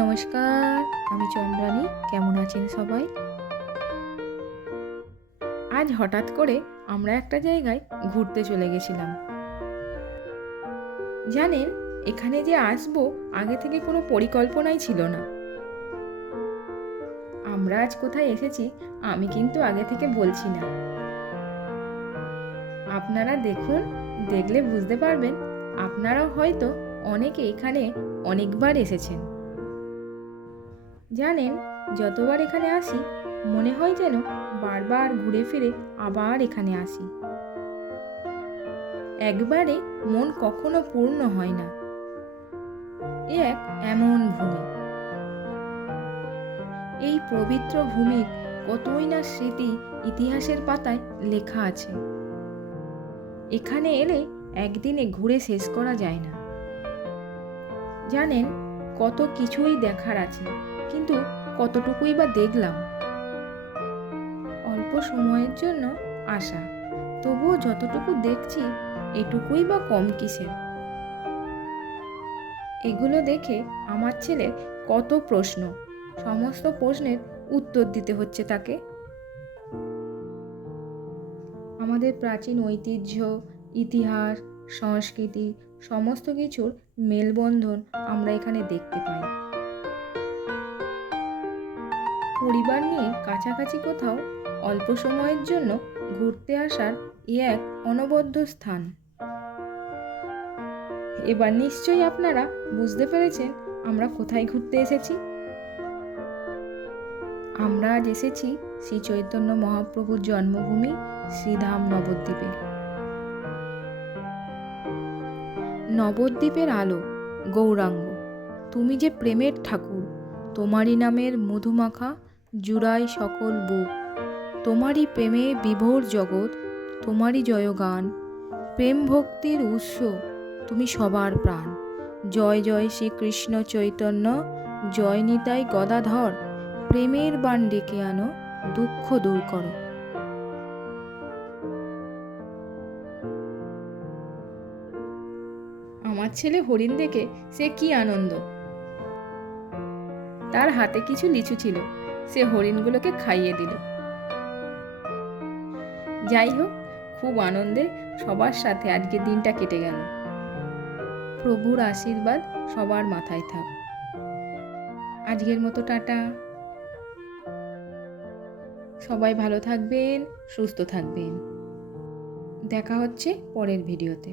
নমস্কার, আমি চন্দ্রানী। কেমন আছেন সবাই? আজ হঠাৎ করে আমরা একটা জায়গায় ঘুরতে চলে গেছিলাম। জানেন, এখানে যে আসবো আগে থেকে কোনো পরিকল্পনাই ছিল না। আমরা আজ কোথায় এসেছি আমি কিন্তু আগে থেকে বলছি না। আপনারা দেখুন, দেখলে বুঝতে পারবেন। আপনারাও হয়তো অনেকে এখানে অনেকবার এসেছেন। জানেন, যতবার এখানে আসি মনে হয় যেন বারবার ঘুরে ফিরে আবার এখানে আসি। একবারে মন কখনো পূর্ণ হয় না। এ এক এমন ভূমি, এই পবিত্র ভূমির কতই না স্মৃতি ইতিহাসের পাতায় লেখা আছে। এখানে এলে একদিনে ঘুরে শেষ করা যায় না। জানেন, কত কিছুই দেখার আছে, কিন্তু কতটুকুই বা দেখলাম। অল্প সময়ের জন্য আসা, তবুও যতটুকু দেখছি এটুকুই বা কম কিসের। এগুলো দেখে আমার ছেলের কত প্রশ্ন, সমস্ত প্রশ্নের উত্তর দিতে হচ্ছে তাকে। আমাদের প্রাচীন ঐতিহ্য, ইতিহাস, সংস্কৃতি সমস্ত কিছুর মেলবন্ধন আমরা এখানে দেখতে পাই। পরিবার নিয়ে কাছাকাছি কোথাও অল্প সময়ের জন্য ঘুরতে আসার এ এক অনবদ্য স্থান। এবার নিশ্চয়ই আপনারা বুঝতে পেরেছেন আমরা কোথায় ঘুরতে এসেছি। আমরা আজ এসেছি শ্রী চৈতন্য মহাপ্রভুর জন্মভূমি শ্রীধাম নবদ্বীপে। নবদ্বীপের আলো, গৌরাঙ্গ, তুমি যে প্রেমের ঠাকুর, তোমারই নামের মধুমাখা জুড়ায় সকল বুক, তোমারই প্রেমে বিভোর জগৎ, তোমারই জয়গান, প্রেম ভক্তির উৎস, তুমি সবার প্রাণ। জয় জয় শ্রীকৃষ্ণ চৈতন্য, জয় নিতাই গদাধর, প্রেমের বাণ ডেকে আনো, দুঃখ দূর করো। আমার ছেলে হরিণ দেখে সে কি আনন্দ। তার হাতে কিছু লিচু ছিল, সে হরিণগুলোকে খাইয়ে দিল। যাই হোক, খুব আনন্দে সবার সাথে আজকের দিনটা কেটে গেল। প্রভুর আশীর্বাদ সবার মাথায় থাক। আজকের মতো টাটা। সবাই ভালো থাকবেন, সুস্থ থাকবেন। দেখা হচ্ছে পরের ভিডিওতে।